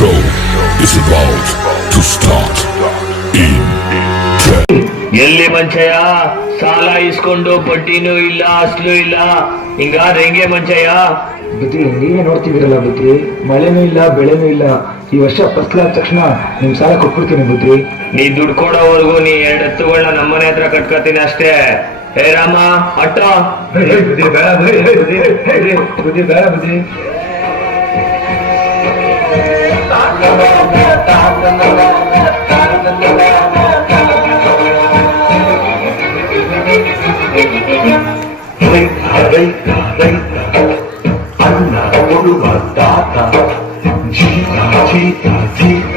show is about to start in 10. ಎಲ್ಲಿ ಮಂಚಯ್ಯ ಸಾಲ ಇಸ್ಕೊಂಡು ಬಡ್ಡಿನೂ ಇಲ್ಲ ಅಸ್ಲು ಇಲ್ಲ ಹಿಂಗಾದ್ರೆ ಹೆಂಗೆ ಮಂಚಯ್ಯ? ಬುದ್ಧಿ ನೀವೇ ನೋಡ್ತಿದ್ದೀರಲ್ಲ ಬುದ್ಧಿ, ಮಳೆನೂ ಇಲ್ಲ ಬೆಳೆನೂ ಇಲ್ಲ. ಈ ವರ್ಷ ಫಸ್ಲಾದ ತಕ್ಷಣ ನಿಮ್ ಸಾಲ ಕೊಟ್ಬಿಡ್ತೀನಿ ಬುದ್ಧಿ. ನೀ ದುಡ್ಡು ಕೊಡೋವರೆಗೂ ನೀ 2 ಎತ್ತುಗಳನ್ನ ನಮ್ಮನೆ ಹತ್ರ ಕಟ್ಕೋತೀನಿ ಅಷ್ಟೇ. ಹೇ ರಾಮ ಅಟ್ಟ ಬುದ್ಧಿ ಬೇಡ ಬುದ್ಧಿ ಬೇಡ ಬುದ್ಧಿ. ಅನ್ನ ಕೊಡುವ ತಾತ ಜೀತ ಜೀತ ಜೀತ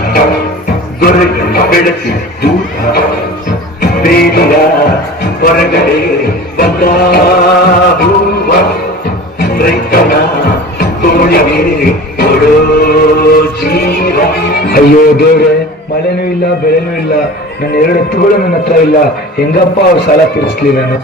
ದೊರೆಗಳು ಬೆಳೆಸಿ ದೂತ ಬೇಲಿಯ ಹೊರಗಡೆ ಬಂದ ಹೂವ ರೈತನ ತೋಳಿಗೆ ಕೊಡೋ ಜೀವ. ಅಯ್ಯೋ ದೇವ್ರೆ, ಮಳೆನೂ ಇಲ್ಲ ಬೆಳೆನೂ ಇಲ್ಲ, ನನ್ನ 2 ಎತ್ತುಗಳು ನನ್ನ ಹತ್ರ ಇಲ್ಲ. ಹೆಂಗಪ್ಪ ಅವ್ರ ಸಾಲ ತೀರಿಸ್ಲಿ ನಾನು?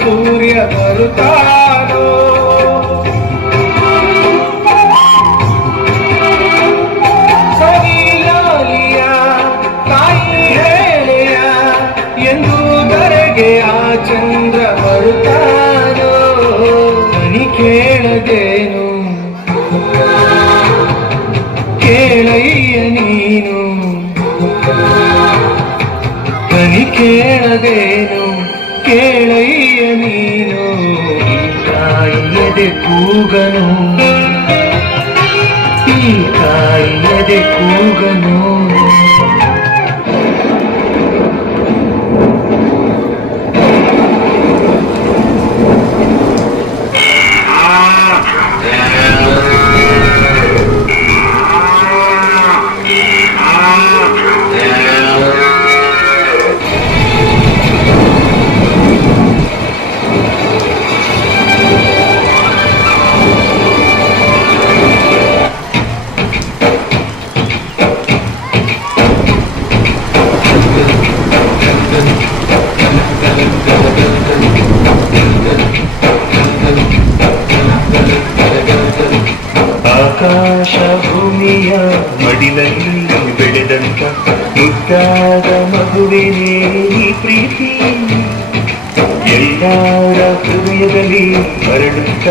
ಸೂರ್ಯ ಬರುತ್ತಾನೋ ಸರಿಯಾಲಿಯ ತಾಯಿ ಹೇಳೆಯ ಎಂದುದರೆಗೆ ಆ ಚಂದ್ರ ಬರುತ್ತಾನೋ. ನೀ ಕೇಳದೇನು ಕೇಳಯ್ಯ ನೀನು, ನೀ ಕೇಳದೇನು ಕೇಳಯ್ಯ ನೀನು. ಈ ಕಾಯಿಯದೆ ಕೂಗನು, ಈ ಕಾಯಿಯದೆ ಕೂಗನು. ಆಕಾಶ ಭೂಮಿಯ ಮಡಿಲಲ್ಲಿ ಬೆಳೆದಂತ ಮುದ್ದಾದ ಮಗುವಿನೇ ಈ ಪ್ರೀತಿ, ಎಲ್ಲರ ಹೃದಯದಲ್ಲಿ ಹರಡುತ್ತ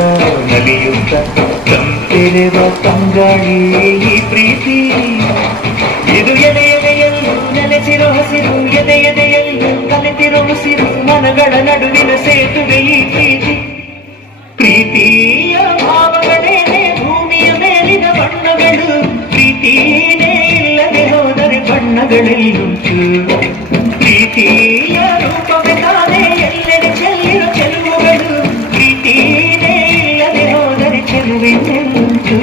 ನಲಿಯುತ್ತ ತಂಪೆರೆವ ತಂಗಾಳಿ ಈ ಪ್ರೀತಿ. ಇದು ಎದೆ ಎದೆಯಲ್ಲೂ ನೆಲೆಸಿರೋ ಹಸಿರು, ಎದೆ ಎದೆಯಲ್ಲೂ ಕಲೆತಿರೋ ಉಸಿರು, ಮನಗಳ ನಡುವಿನ ಸೇತುವೆ ಈ ಪ್ರೀತಿ. ಪ್ರೀತಿಯ ಭಾವಗಳೇನೆ ಭೂಮಿಯ ಮೇಲಿನ ಬಣ್ಣಗಳು, ಪ್ರೀತಿನೇ ಇಲ್ಲದೆ ಹೋದರೆ ಬಣ್ಣಗಳೆಲ್ಲುಂಟು. ಪ್ರೀತಿಯ ರೂಪವೇ ತಾನೇ ಎಲ್ಲೆಡೆ ಚೆಲ್ಲಿರೋ ಚೆಲುವುಗಳು, ಪ್ರೀತಿನೇ ಇಲ್ಲದೆ ಹೋದರೆ ಚೆಲುವಿನೆಲ್ಲುಂಟು.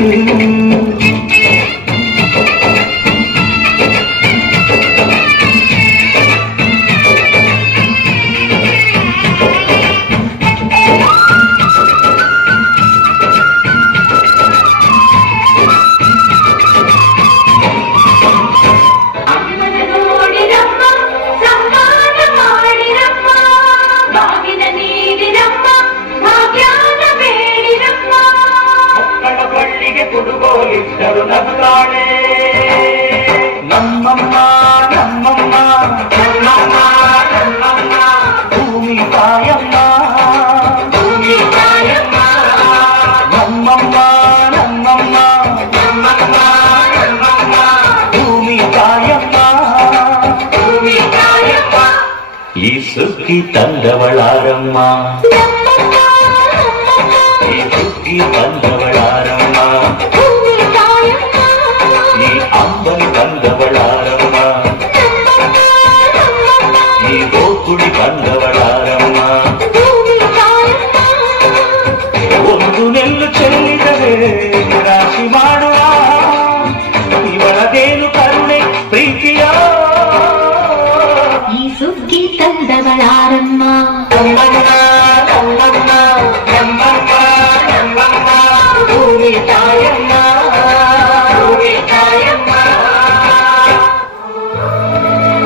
ಕೊಡುಗೋಲಿಟ್ಟರು ನಗುತ್ತಾಳೆ ನಮ್ಮಮ್ಮ ನಮ್ಮಮ್ಮ ನಮ್ಮಮ್ಮ ನಮ್ಮಮ್ಮ ಭೂಮಿ ತಾಯಮ್ಮ, ಭೂಮಿ ತಾಯಮ್ಮ ನಮ್ಮಮ್ಮ ನಮ್ಮಮ್ಮ ನಮ್ಮಮ್ಮ ನಮ್ಮಮ್ಮ ಭೂಮಿ ತಾಯಮ್ಮ, ಭೂಮಿ ತಾಯಮ್ಮ. ಈ ಸುಗ್ಗಿ ತಂದವಳಾರಮ್ಮ, ಈ ಸುಗ್ಗಿ ತಂದವಳಾರಮ್ಮ, ಈ ಅಂಬಲಿ ತಂದವಳಾರಮ್ಮ, ಈ ಗೋಕುಳಿ ತಂದವಳಾರಮ್ಮ. ಒಂದು ನೆಲ್ಲು ತಾಯಮ್ಮ ಭೂಮಿ ತಾಯಮ್ಮ.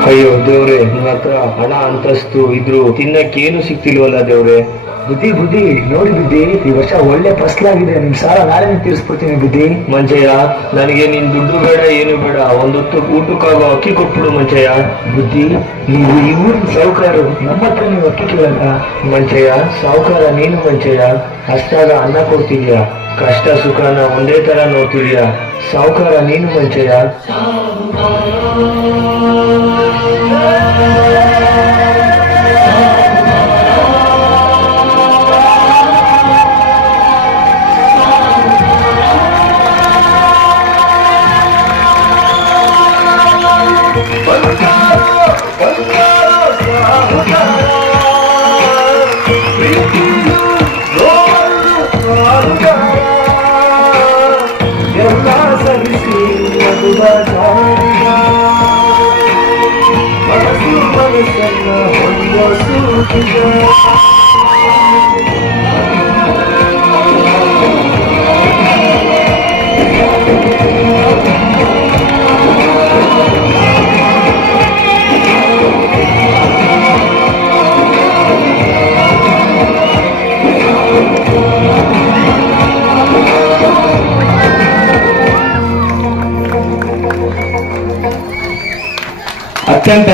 ಅಯ್ಯೋ ದೇವ್ರೆ, ನಿನ್ನ ಹತ್ರ ಹಣ ಅಂತಸ್ತು ಇದ್ರು ತಿನ್ನಕ್ಕೇನು ಸಿಕ್ತಿಲ್ವಲ್ಲ ದೇವ್ರೆ. ಬುದ್ಧಿ ಬುದ್ಧಿ ನೋಡಿ ಬುದ್ಧಿ, ಈ ವರ್ಷ ಒಳ್ಳೆ ಫಸಲಾಗಿದೆ. ನಿಮ್ ಸಾಲ ನಾಳೆ ತೀರಿಸ್ಬಿಡ್ತೀನಿ ಬುದ್ಧಿ. ಮಂಚಯ್ಯ, ನನಗೆ ನಿನ್ ದುಡ್ಡು ಬೇಡ ಏನು ಬೇಡ, ಒಂದೊತ್ತು ಊಟಕ್ಕಾಗೋ ಅಕ್ಕಿ ಕೊಟ್ಬಿಡು ಮಂಚಯ್ಯ. ಬುದ್ಧಿ, ನೀವು ಈ ಊರಿನ ಸಾಹುಕಾರರು, ನಮ್ಮ ಹತ್ರ ನೀವು ಅಕ್ಕಿ ಕೇಳಲ್ಲ. ಮಂಚಯ್ಯ, ಸಾವುಕಾರ ನೀನು ಮಂಚಯ್ಯ. ಅಷ್ಟಾಗ ಅನ್ನ ಕೊಡ್ತಿದ್ಯಾ, ಕಷ್ಟ ಸುಖನ ಒಂದೇ ತರ ನೋಡ್ತಿದ್ಯಾ. ಸಾವುಕಾರ ನೀನು ಮಂಚಯ್ಯ. ಎಲ್ಲ ಸರಿಸಿ ಮನಸ್ಸು ಮನಸ್ಸನ್ನ ಹೊಂದೋ ಸೂಚಿದ ಅತ್ಯಂತ